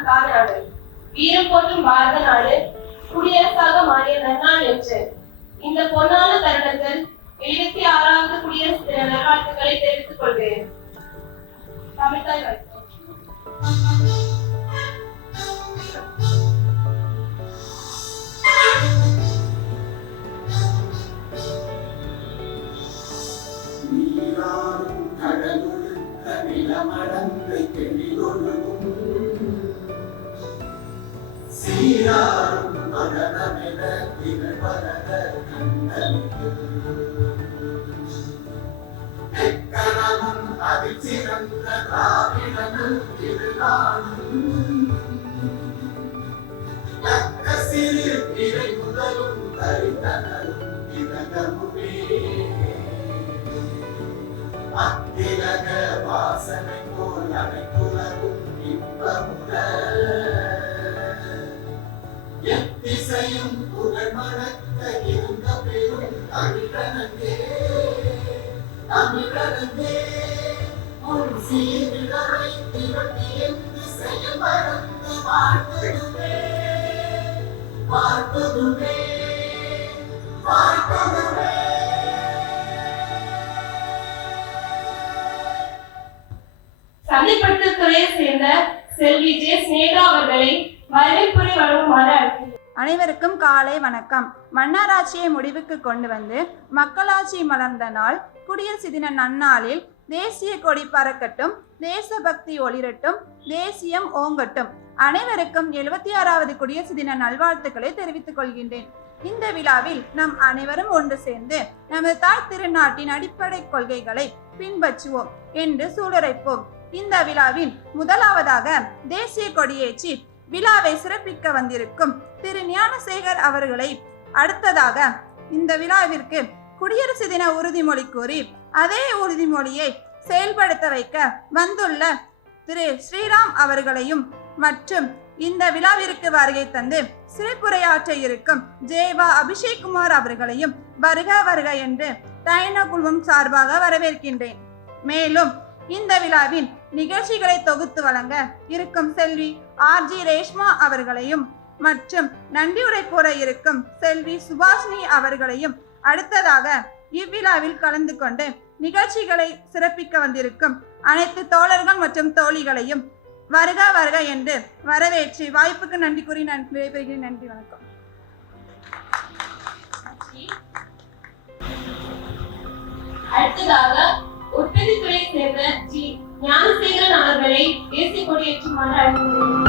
நம் தாய்நாடு, வீரம் போற்றும் பாரத நாடு குடியரசாக மாறிய நன்னாள் என்று இந்த பொன்னான தருணத்தில் 76வது குடியரசு தின நல்வாழ்த்துக்களை தெரிவித்துக் கொள்கிறேன். தமிழ்தாய் வாழ்த்து. வாசனை போல் அனைத்துலகும் இன்பமுட எத்திசையும் புகழ் மணக்க இருந்த பெரும் தமிழனே தமிழனே உன் சீர்களை திரட்டி என்று செயல் மறந்து வாழ்வதுமே வாழ்வதுமே வாழ்வதுமே. சந்தைப்படுத்தல் துறையை சேர்ந்த செல்வி ஜே ஸ்னேகா அவர்களை வரவேற்புரை வழங்குமாறு அழைக்கிறேன். அனைவருக்கும் காலை வணக்கம். மன்னராட்சியை முடிவுக்கு கொண்டு வந்து மக்களாட்சி மலர்ந்த நாள் குடியரசு தின நன்னாளில் தேசிய கொடி பறக்கட்டும், தேசபக்தி ஒளிரட்டும், தேசியம் ஓங்கட்டும். அனைவருக்கும் 76வது குடியரசு தின நல்வாழ்த்துக்களை தெரிவித்துக் கொள்கின்றேன். இந்த விழாவில் நம் அனைவரும் ஒன்று சேர்ந்து நமது தாய் திருநாட்டின் அடிப்படை கொள்கைகளை பின்பற்றுவோம் என்று சூளுரைப்போம். இந்த விழாவில் முதலாவதாக தேசிய கொடியேற்றி விழாவை சிறப்பிக்க வந்திருக்கும் திரு ஞானசேகர் அவர்களை, அடுத்ததாக இந்த விழாவிற்கு குடியரசு தின உறுதிமொழி கூறி அதே உறுதிமொழியை செயல்படுத்த வைக்க வந்துள்ள திரு ஸ்ரீராம் அவர்களையும் மற்றும் இந்த விழாவிற்கு வருகை தந்து சிறப்புரையாற்ற இருக்கும் ஜேவா அபிஷேக் குமார் அவர்களையும் வருக வருக என்று டயனோ குழுமம் சார்பாக வரவேற்கின்றேன். மேலும் இந்த விழாவின் நிகழ்ச்சிகளை தொகுத்து வழங்க இருக்கும் செல்வி RG ரேஷ்மா அவர்களையும் மற்றும் நன்றியுரை கூற இருக்கும் செல்வி சுபாஷினி அவர்களையும், அடுத்ததாக இவ்விழாவில் கலந்து கொண்டு நிகழ்ச்சிகளை சிறப்பிக்க வந்திருக்கும் அனைத்து தோழர்கள் மற்றும் தோழிகளையும் வருக வருக என்று வரவேற்று வாய்ப்புக்கு நன்றி கூறி நான் விடைபெறுகிறேன். நன்றி, வணக்கம். அடுத்ததாக உற்பத்தி துறையை சேர்ந்த ஜி ஞானசேகரன் அவர்களை தேசிய கொடியேற்றுமாறு அழைக்கிறேன்.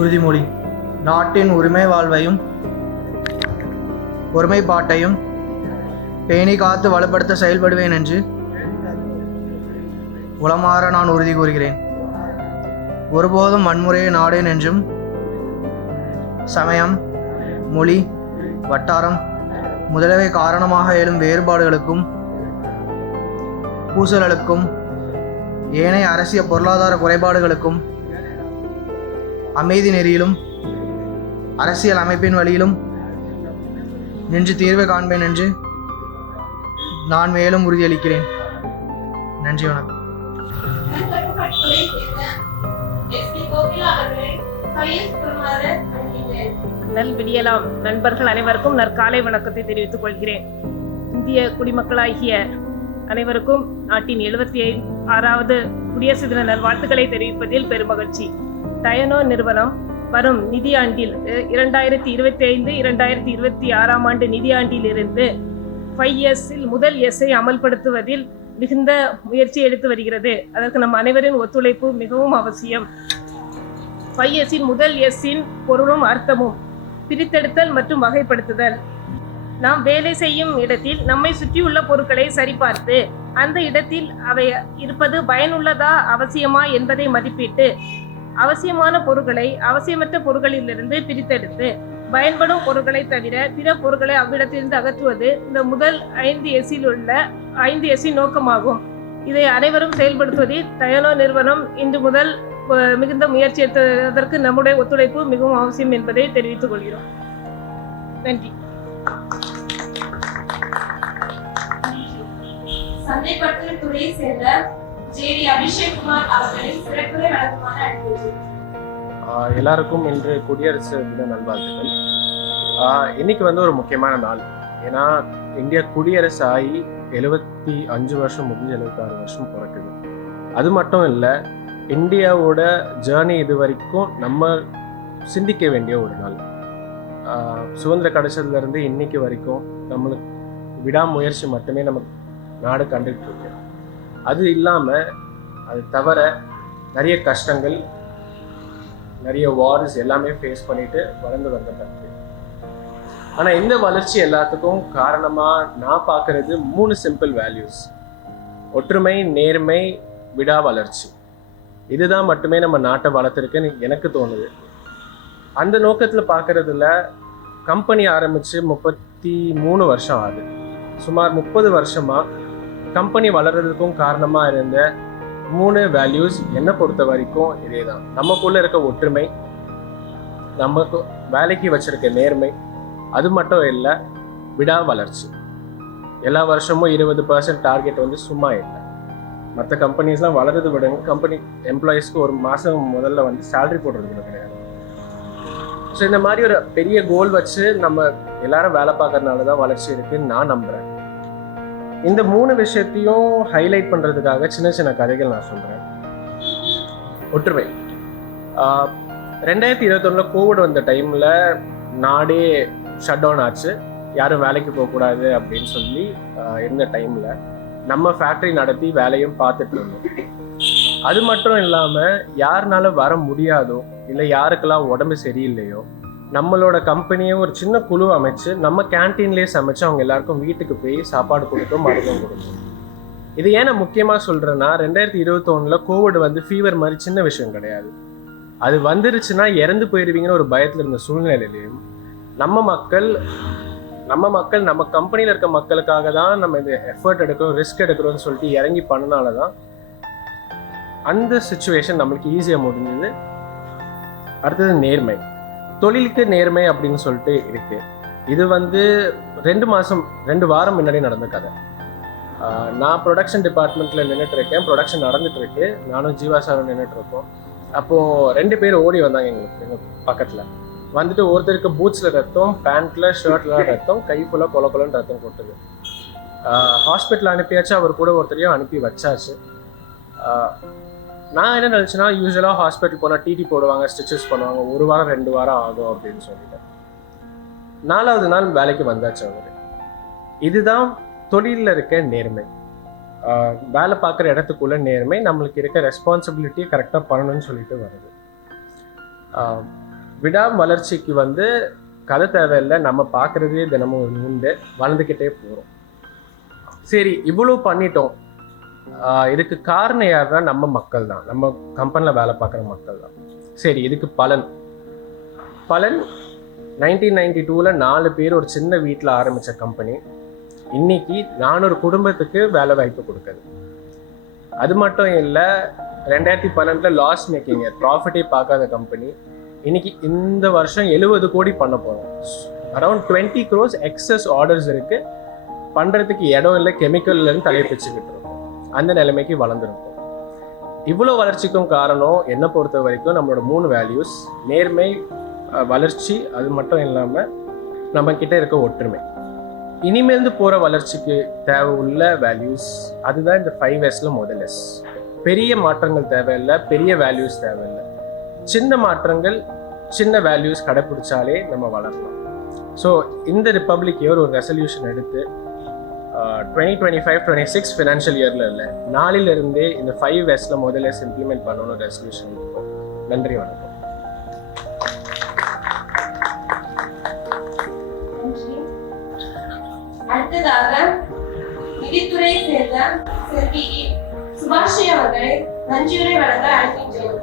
உறுதிமொழி. நாட்டின் உரிமை வாழ்வையும் ஒருமைப்பாட்டையும் பேணி காத்து வலுப்படுத்த செயல்படுவேன் என்று உளமாற நான் உறுதி கூறுகிறேன். ஒருபோதும் வன்முறையை நாடேன் என்றும் சமயம், மொழி, வட்டாரம் முதலவை காரணமாக எழும் வேறுபாடுகளுக்கும் பூசல்களுக்கும் ஏனைய அரசியல் பொருளாதார குறைபாடுகளுக்கும் அமைதி நெறியிலும் அரசியல் அமைப்பின் வழியிலும் நின்று தீர்வை காண்பேன் என்று நான் மேலும் உறுதியளிக்கிறேன். நன்றி, வணக்கம். நல்விடியலாம் நண்பர்கள் அனைவருக்கும் நற்காலை வணக்கத்தை தெரிவித்துக் கொள்கிறேன். இந்திய குடிமக்களாகிய அனைவருக்கும் நாட்டின் 76வது குடியரசு தின நல்வாழ்த்துக்களை தெரிவிப்பதில் பெருமகிழ்ச்சி. டயனோ நிறுவனம் வரும் நிதியாண்டில் 2025-2026 ஆண்டு நிதியாண்டிலிருந்து 5S முதல் எஸ்ஸை அமல்படுத்துவதில் மிகுந்த முயற்சி எடுத்து வருகிறது. அதற்கு நம் அனைவரின் ஒத்துழைப்பு மிகவும் அவசியம். 5S முதல் எஸ்ஸின் பொருளும் அர்த்தமும் பிரித்தெடுத்தல் மற்றும் வகைப்படுத்துதல். நாம் வேலை செய்யும் இடத்தில் நம்மை சுற்றியுள்ள பொருட்களை சரிபார்த்து அந்த இடத்தில் அவை இருப்பது பயனுள்ளதா அவசியமா என்பதை மதிப்பிட்டு அவசியமான பொருட்களை அவசியமற்ற பொருட்களிலிருந்து பிரித்தெடுத்து பயன்படும் பொருட்களை தவிர பிற பொருட்களை அவ்விடத்திலிருந்து அகற்றுவது இந்த முதல் 5Sல் உள்ள 5S நோக்கமாகும். இதை அனைவரும் செயல்படுத்துவதில் டயோனோ நிறுவனம் இன்று முதல் மிகுந்த முயற்சி எடுத்ததற்கு நம்முடைய ஒத்துழைப்பு மிகவும் அவசியம் என்பதை தெரிவித்துக் கொள்கிறோம். நன்றி. சந்தைப்படுத்தல் துறையை சேர்ந்த ஜேடி அபிஷேக் குமார் அவர்களை சிறப்புரை வழங்குமாறு அழைக்கிறேன். எல்லாருக்கும் இன்று குடியரசு தின நல்வாழ்த்துக்கள். இன்னைக்கு ஒரு முக்கியமான நாள். ஏன்னா இந்தியா குடியரசு ஆகி 75 வருஷம் முடிஞ்சு 76 வருஷம் பிறக்குது. அது மட்டும் இல்லை, இந்தியாவோட ஜேர்னி இது வரைக்கும் நம்ம சிந்திக்க வேண்டிய ஒரு நாள். சுதந்திர கிடைச்சதுலேருந்து இன்னைக்கு வரைக்கும் நம்மளுக்கு விடாமுயற்சி மட்டுமே நம்ம நாடு கண்டுகிட்டு இருக்கு. அது இல்லாமல் அது தவிர நிறைய கஷ்டங்கள், நிறைய வார்ஸ் எல்லாமே ஃபேஸ் பண்ணிட்டு வளர்ந்து வந்த கண்ட்ரி. ஆனால் இந்த வளர்ச்சி எல்லாத்துக்கும் காரணமாக நான் பார்க்கறது 3 சிம்பிள் வேல்யூஸ்: ஒற்றுமை, நேர்மை, விடா வளர்ச்சி. இதுதான் மட்டுமே நம்ம நாட்டை வளர்த்துருக்குன்னு எனக்கு தோணுது. அந்த நோக்கத்தில் பார்க்கறதுல கம்பெனி ஆரம்பித்து 33 வருஷம் ஆகுது. சுமார் 30 வருஷமாக கம்பெனி வளர்கிறதுக்கும் காரணமாக இருந்த 3 வேல்யூஸ் என்னை பொறுத்த வரைக்கும் இதே தான். நமக்குள்ளே இருக்க ஒற்றுமை, நமக்கு வேலைக்கு வச்சிருக்க நேர்மை, அது மட்டும் இல்லை விடா வளர்ச்சி. எல்லா வருஷமும் 20% டார்கெட் சும்மா இல்லை. மற்ற கம்பெனிஸ்லாம் வளர்றது விடுங்க, கம்பெனி எம்ப்ளாயீஸ்க்கு ஒரு மாதம் முதல்ல சேலரி போடுறது கூட கிடையாது. ஸோ இந்த மாதிரி ஒரு பெரிய கோல் வச்சு நம்ம எல்லாரும் வேலை பார்க்கறதுனால தான் வளர்ச்சி இருக்குன்னு நான் நம்புகிறேன். இந்த 3 விஷயத்தையும் ஹைலைட் பண்ணுறதுக்காக சின்ன சின்ன கதைகள் நான் சொல்கிறேன். ஒற்றுமை. 2021 கோவிட் வந்த டைமில் நாடே ஷட் டவுன் ஆச்சு. யாரும் வேலைக்கு போகக்கூடாது அப்படின்னு சொல்லி இருந்த டைமில் நம்ம ஃபேக்ட்ரி நடத்தி வேலையும் பார்த்துட்டு இருந்தோம். அது மட்டும் இல்லாமல் யாருனால வர முடியாதோ இல்லை யாருக்கெல்லாம் உடம்பு சரியில்லையோ நம்மளோட கம்பெனியை ஒரு சின்ன குழு அமைச்சு நம்ம கேன்டீன்லேயே சமைச்சு அவங்க எல்லாருக்கும் வீட்டுக்கு போய் சாப்பாடு கொடுத்தோம், மருந்தும் கொடுத்தோம். இது ஏன் நான் முக்கியமாக சொல்கிறேன்னா, 2021 கோவிட் ஃபீவர் மாதிரி சின்ன விஷயம் கிடையாது. அது வந்துருச்சுன்னா இறந்து போயிடுவீங்கன்னு ஒரு பயத்தில் இருந்த சூழ்நிலையிலையும் நம்ம மக்கள் நம்ம கம்பெனியில் இருக்க மக்களுக்காக தான் நம்ம இந்த எஃபர்ட் எடுக்கிறோம், ரிஸ்க் எடுக்கிறோம்னு சொல்லிட்டு இறங்கி பண்ணனால தான் அந்த சிச்சுவேஷன் நம்மளுக்கு ஈஸியாக முடிஞ்சது. அடுத்தது நேர்மை. தொழிலுக்கு நேர்மை அப்படின்னு சொல்லிட்டு இருக்கு. இது 2 வாரம் முன்னாடி நடந்த கதை. நான் ப்ரொடக்ஷன் டிபார்ட்மெண்ட்டில் நின்றுட்டு இருக்கேன், ப்ரொடக்ஷன் நடந்துட்டு இருக்கு. நானும் ஜீவா சாரும் நின்றுட்டு இருக்கோம். அப்போது 2 பேர் ஓடி வந்தாங்க எங்கள் பக்கத்தில். ஒருத்தருக்கு பூட்ஸில் ரத்தம், பேண்ட்டில் ஷர்ட்லாம் ரத்தம், கை ஃபுல்லாக கொலன்னு ரத்தம் கொட்டுது. ஹாஸ்பிட்டல் அனுப்பியாச்சு, அவர் கூட ஒருத்தரையும் அனுப்பி வச்சாச்சு. நான் என்ன நினச்சேன்னா, யூஸ்வலாக ஹாஸ்பிட்டல் போனால் டிடி போடுவாங்க, ஸ்டிச்சஸ் பண்ணுவாங்க, 1 வாரம் 2 வாரம் ஆகும் அப்படின்னு சொல்லிட்டு 4வது நாள் வேலைக்கு வந்தாச்சு அவர். இதுதான் தொழிலில் இருக்க நேர்மை. வேலை பார்க்குற இடத்துக்குள்ள நேர்மை, நம்மளுக்கு இருக்க ரெஸ்பான்சிபிலிட்டியை கரெக்டாக பண்ணணும்னு சொல்லிட்டு வருது. விடா வளர்ச்சிக்கு கதை தேவையில்லை, நம்ம பார்க்குறதே தினமும் உண்டு, வளர்ந்துக்கிட்டே போகிறோம். சரி, இவ்வளோ பண்ணிட்டோம். இதுக்கு காரணம் யாருன்னா நம்ம மக்கள் தான், நம்ம கம்பெனியில் வேலை பார்க்குற மக்கள் தான். சரி, இதுக்கு பலன் 1992 4 பேர் ஒரு சின்ன வீட்டில் ஆரம்பித்த கம்பெனி இன்னைக்கு 400 குடும்பத்துக்கு வேலை வாய்ப்பு கொடுக்குது. அது மட்டும் இல்லை, 2012 லாஸ் மேக்கிங், ப்ராஃபிட்டே பார்க்காத கம்பெனி இன்னைக்கு இந்த வருஷம் 70 கோடி பண்ண போகிறோம். அரௌண்ட் 20 crores எக்ஸஸ் ஆர்டர்ஸ் இருக்குது. பண்ணுறதுக்கு இடம் இல்லை, கெமிக்கல்லேருந்து தலையை பிச்சுக்கிட்டு இருக்கோம். அந்த நிலைமைக்கு வளர்ந்துருக்கோம். இவ்வளோ வளர்ச்சிக்கும் காரணம் என்னை பொறுத்த வரைக்கும் நம்மளோட 3 வேல்யூஸ்: நேர்மை, வளர்ச்சி, அது மட்டும் இல்லாமல் நம்மக்கிட்ட இருக்க ஒற்றுமை. இனிமேல்ந்து போகிற வளர்ச்சிக்கு தேவை உள்ள வேல்யூஸ் அதுதான் இந்த 5Sல முதல் S. பெரிய மாற்றங்கள் தேவையில்லை, பெரிய வேல்யூஸ் தேவையில்லை. சின்ன மாற்றங்கள், சின்ன வேல்யூஸ் கடைப்பிடிச்சாலே நம்ம வளரலாம். ஸோ இந்த ரிப்பப்ளிக் இயர் ஒரு ரெசல்யூஷன் எடுத்து 2025-26 ஃபினான்ஷியல் இயரில் இல்லை, நாளிலிருந்தே இந்த 5Sல முதல்ல இம்ப்ளிமெண்ட் பண்ணணும் ரெசல்யூஷன் இருக்கும். நன்றி, வணக்கம். அடுத்ததாக நிதித்துறையை சேர்ந்த செல்வி சுபாஷி அவர்களை நன்றியுரை வழங்க அழைக்கின்றேன்.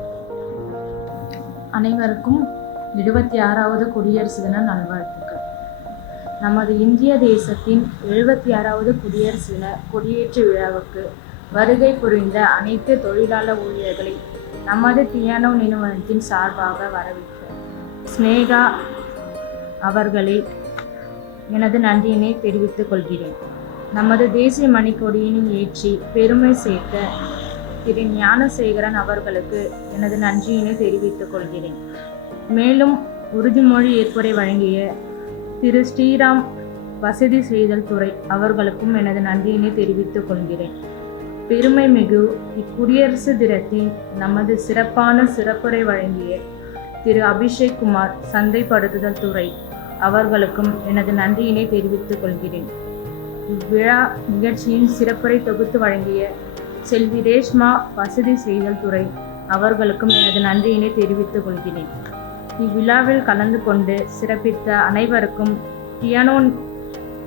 அனைவருக்கும் 76வது குடியரசு தின நல்வாழ்த்துக்கள். நமது இந்திய தேசத்தின் 76வது குடியரசு தின கொடியேற்று விழாவுக்கு வருகை புரிந்த அனைத்து தொழிலாளர் ஊழியர்களை நமது பியானோ நிறுவனத்தின் சார்பாக வரவேற்கிறேன். ஸ்னேகா அவர்களை எனது நன்றியினை தெரிவித்துக் கொள்கிறேன். நமது தேசிய மணிக்கொடியினை ஏற்றி பெருமை சேர்த்த திரு ஞானசேகரன் அவர்களுக்கு எனது நன்றியினை தெரிவித்துக் கொள்கிறேன். மேலும் உறுதிமொழி ஏற்புரை வழங்கிய திரு ஸ்ரீராம் வசதி செய்தல் துறை அவர்களுக்கும் எனது நன்றியினை தெரிவித்துக் கொள்கிறேன். பெருமை மிகு இக்குடியரசு தினத்தின் நமது சிறப்பான சிறப்புரை வழங்கிய திரு அபிஷேக் குமார் சந்தைப்படுத்துதல் துறை அவர்களுக்கும் எனது நன்றியினை தெரிவித்துக் கொள்கிறேன். இவ்விழா நிகழ்ச்சியின் சிறப்புரை தொகுத்து வழங்கிய செல்வி ரேஷ்மா வசதி செய்தல் துறை அவர்களுக்கும் எனது நன்றியினை தெரிவித்துக் கொள்கிறேன். இவ்விழாவில் கலந்து கொண்டு சிறப்பித்த அனைவருக்கும் பியானோ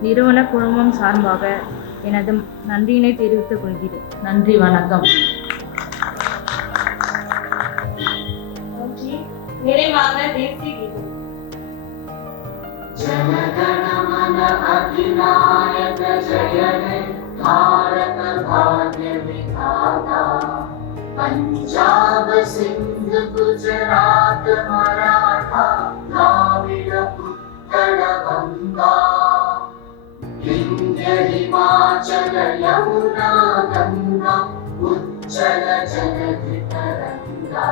நிறுவன குழுமம் சார்பாக எனது நன்றியினை தெரிவித்துக் கொள்கிறேன். நன்றி, வணக்கம். நிறைவாக தேசிய கீதம். जनगणमन अधिनायक जय हे भारत भाग्य विधाता पंजाब सिंध गुजरात मराठा द्राविड उत्कल गंगा विंध्य हिमाचल यमुना गंगा उच्चल जलधि तरंगा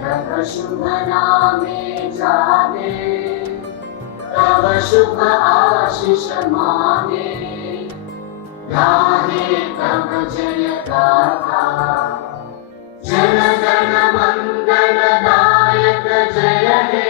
तव शुभ नामे जागे तव शुभ आशीष मांगे गाहे तव जय गाथा जन गण मंगल दायक जय हे